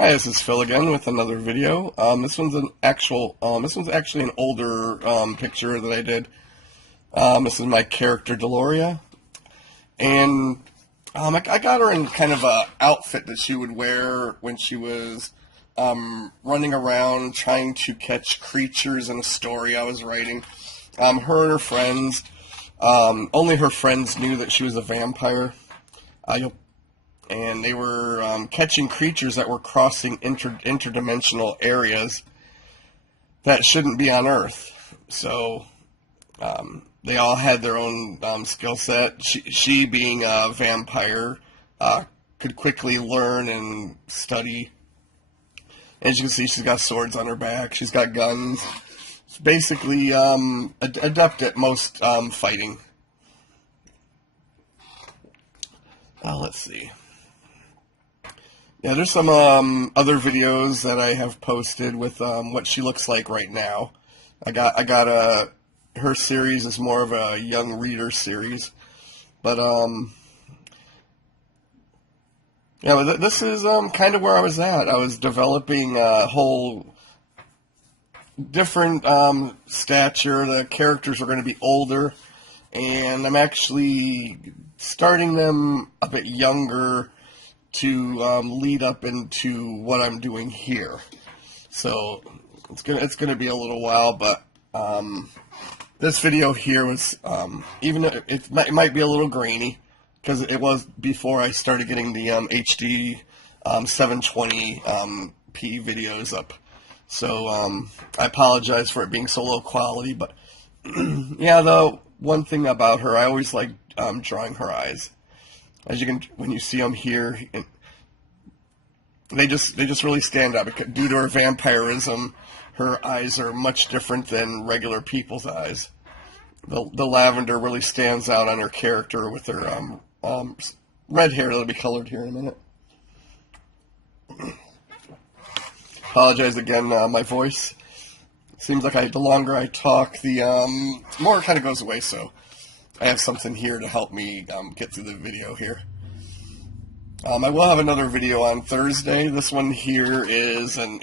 Hi, this is Phil again with another video. This one's actually an older picture that I did. This is my character Delloria, and I got her in kind of a outfit that she would wear when she was running around trying to catch creatures in a story I was writing. Her and her friends, only her friends knew that she was a vampire. And they were catching creatures that were crossing interdimensional areas that shouldn't be on Earth. So they all had their own skill set. She, being a vampire, could quickly learn and study. And as you can see, she's got swords on her back. She's got guns. She's basically adept at most fighting. Let's see. Yeah, there's some other videos that I have posted with what she looks like right now. Her series is more of a young reader series, but yeah, but this is kind of where I was at. I was developing a whole different stature. The characters are going to be older, and I'm actually starting them a bit younger to lead up into what I'm doing here. So it's gonna be a little while, but this video here was even it might be a little grainy because it was before I started getting the HD 720p videos up. So I apologize for it being so low quality, but yeah, the one thing about her, I always like drawing her eyes. As you can, when you see them here, they just really stand out because due to her vampirism, her eyes are much different than regular people's eyes. The lavender really stands out on her character with her red hair that'll be colored here in a minute. Apologize again, my voice. Seems like the longer I talk, the more it kind of goes away. So I have something here to help me get through the video here. I will have another video on Thursday. This one here is I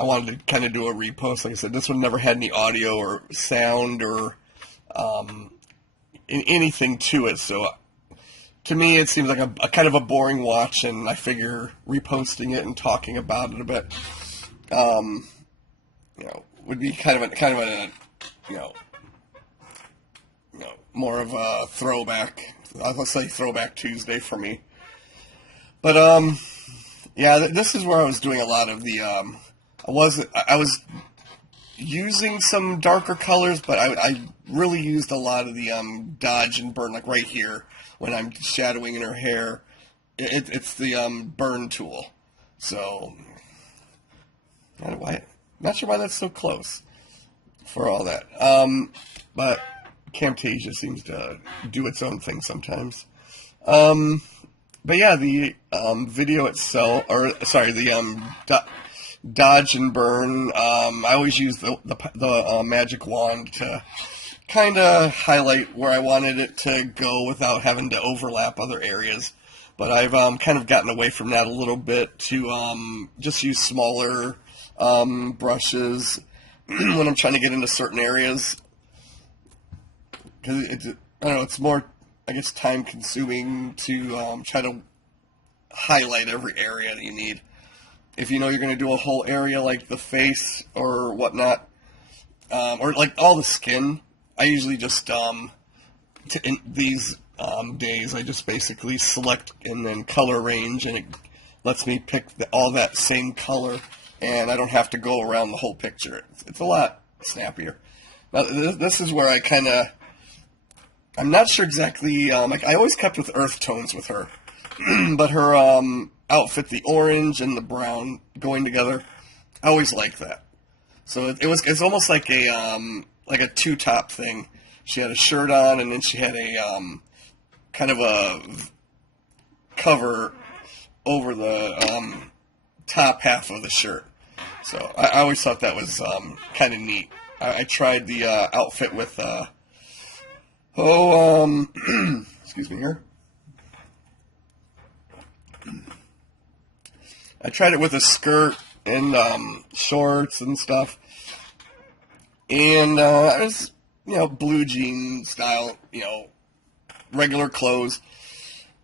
wanted to kind of do a repost. Like I said, this one never had any audio or sound or anything to it. So to me, it seems like a kind of a boring watch, and I figure reposting it and talking about it a bit, would be kind of a more of a throwback. Let's say Throwback Tuesday for me. But yeah, this is where I was doing a lot of the I was using some darker colors, but I really used a lot of the dodge and burn, like right here when I'm shadowing in her hair. It's the burn tool. So not sure why that's so close for all that. But Camtasia seems to do its own thing sometimes. But yeah, the video itself, or sorry, the dodge and burn. I always use the magic wand to kind of highlight where I wanted it to go without having to overlap other areas. But I've kind of gotten away from that a little bit to just use smaller brushes when I'm trying to get into certain areas. Because I don't know, it's more, I guess, time consuming to try to highlight every area that you need. If you know you're going to do a whole area like the face or whatnot, or like all the skin, I usually just, in these days, I just basically select and then color range, and it lets me pick all that same color, and I don't have to go around the whole picture. It's a lot snappier. Now, this is where I kind of, I'm not sure exactly, like I always kept with earth tones with her, but her outfit, the orange and the brown going together, I always liked that. So it's almost like a two-top thing. She had a shirt on, and then she had a kind of a cover over the top half of the shirt. So I always thought that was kind of neat. I tried the outfit with excuse me here. I tried it with a skirt and shorts and stuff, and I was, blue jean style, regular clothes.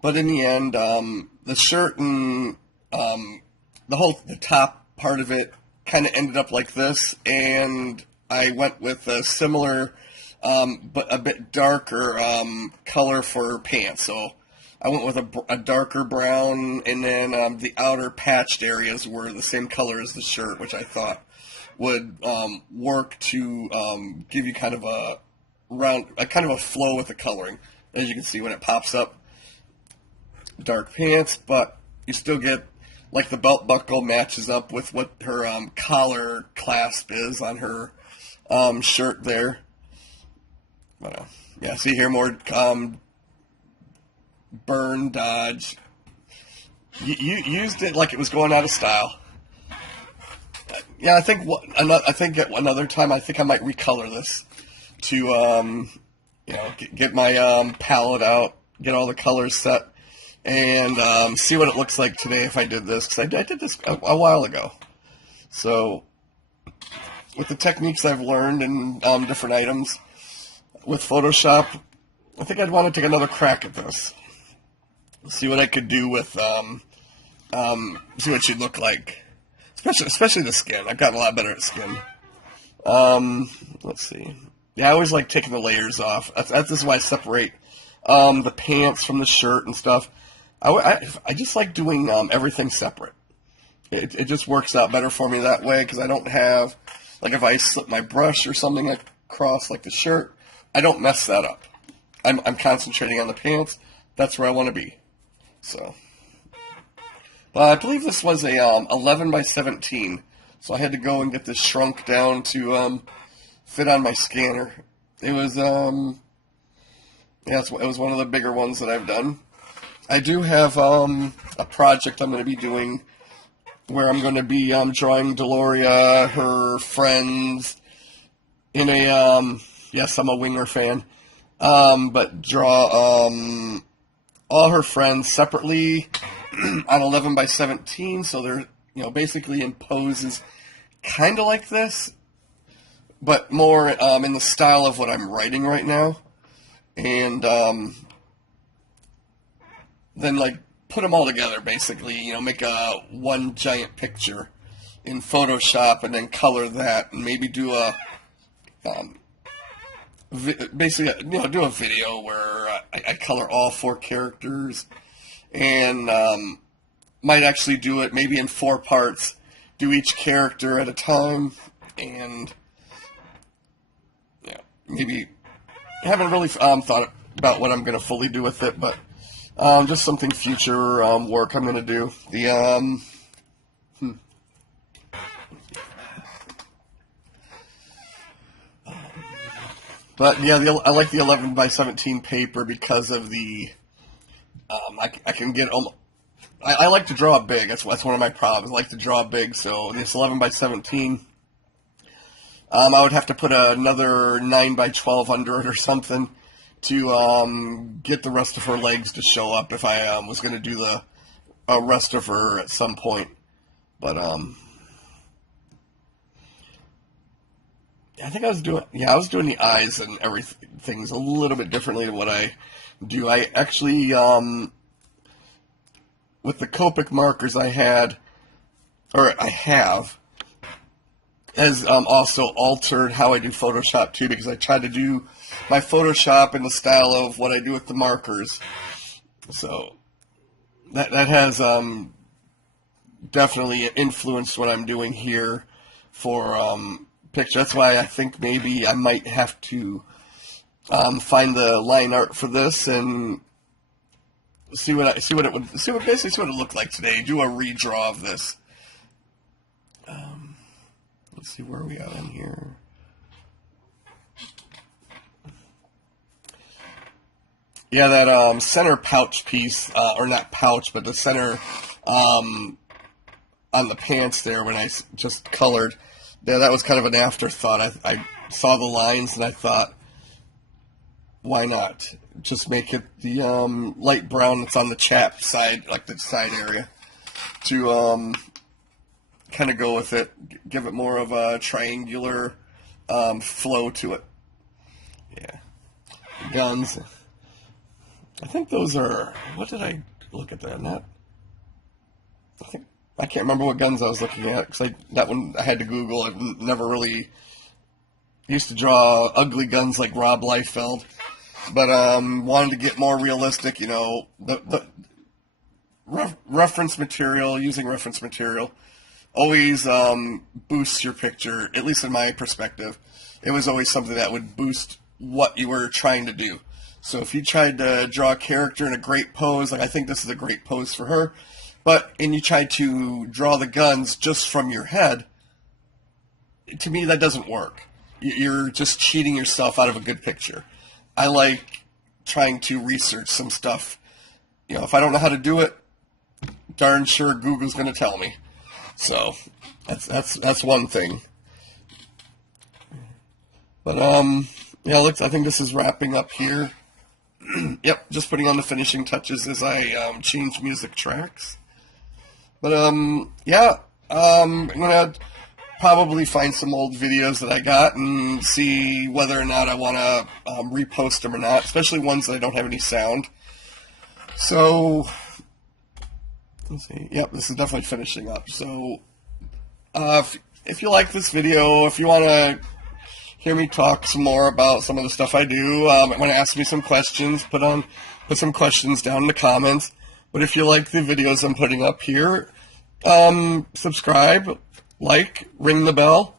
But in the end, the shirt and the top part of it kind of ended up like this, and I went with a similar, but a bit darker color for pants. So I went with a darker brown, and then the outer patched areas were the same color as the shirt, which I thought would work to give you kind of a flow with the coloring. As you can see when it pops up, dark pants, but you still get, like, the belt buckle matches up with what her collar clasp is on her shirt there. But yeah, see here, more burn dodge. You used it like it was going out of style. Yeah, I think at another time I think I might recolor this to get my palette out, get all the colors set, and see what it looks like today if I did this, because I did this a while ago. So with the techniques I've learned and different items with Photoshop, I think I'd want to take another crack at this. See what I could do with see what she'd look like. Especially the skin. I've gotten a lot better at skin. Let's see. Yeah, I always like taking the layers off. This is why I separate the pants from the shirt and stuff. I just like doing everything separate. It just works out better for me that way, because I don't have, like, if I slip my brush or something across, like the shirt, I don't mess that up. I'm concentrating on the pants. That's where I want to be. So. I believe this was a 11 by 17, so I had to go and get this shrunk down to fit on my scanner. It was it was one of the bigger ones that I've done. I do have a project I'm going to be doing where I'm going to be drawing Delloria, her friends, in a yes, I'm a Winger fan, but draw all her friends separately on 11 by 17, so they're, basically in poses kind of like this, but more in the style of what I'm writing right now, and then, like, put them all together, basically, make a one giant picture in Photoshop, and then color that, and maybe do a basically, do a video where I color all 4 characters, and might actually do it maybe in 4 parts, do each character at a time, and maybe I haven't really thought about what I'm going to fully do with it, but just something future work I'm going to do. But yeah, I like the 11 by 17 paper because of the I can get I like to draw big. That's one of my problems. I like to draw big, so this 11 by 17, I would have to put another 9 by 12 under it or something to get the rest of her legs to show up if I was going to do the rest of her at some point. But I think I was doing the eyes and everything a little bit differently than what I do. I actually with the Copic markers I have, has also altered how I do Photoshop too, because I try to do my Photoshop in the style of what I do with the markers. So that has definitely influenced what I'm doing here for picture. That's why I think maybe I might have to find the line art for this and see what it looked like today. Do a redraw of this. Let's see where we are in here. Yeah, that center pouch piece, or not pouch, but the center on the pants there when I just colored. Yeah, that was kind of an afterthought. I saw the lines and I thought, why not? Just make it the light brown that's on the chap side, like the side area. to kind of go with it, give it more of a triangular flow to it. Yeah. Guns. I think those are, what did I look at that? Not, I can't remember what guns I was looking at, because that one I had to Google. I never really used to draw ugly guns like Rob Liefeld, but wanted to get more realistic. You know, the reference material, using reference material, always boosts your picture. At least in my perspective, it was always something that would boost what you were trying to do. So if you tried to draw a character in a great pose, like I think this is a great pose for her, and you tried to draw the guns just from your head, to me that doesn't work. You're just cheating yourself out of a good picture. I like trying to research some stuff. You know, if I don't know how to do it, darn sure Google's going to tell me. So that's one thing. But yeah, I think this is wrapping up here. Yep, just putting on the finishing touches as I change music tracks. But yeah, I'm gonna probably find some old videos that I got and see whether or not I want to repost them or not, especially ones that I don't have any sound. So let's see. Yep, this is definitely finishing up. So if you like this video, if you want to hear me talk some more about some of the stuff I do, want to ask me some questions, put some questions down in the comments. But if you like the videos I'm putting up here, subscribe, like, ring the bell,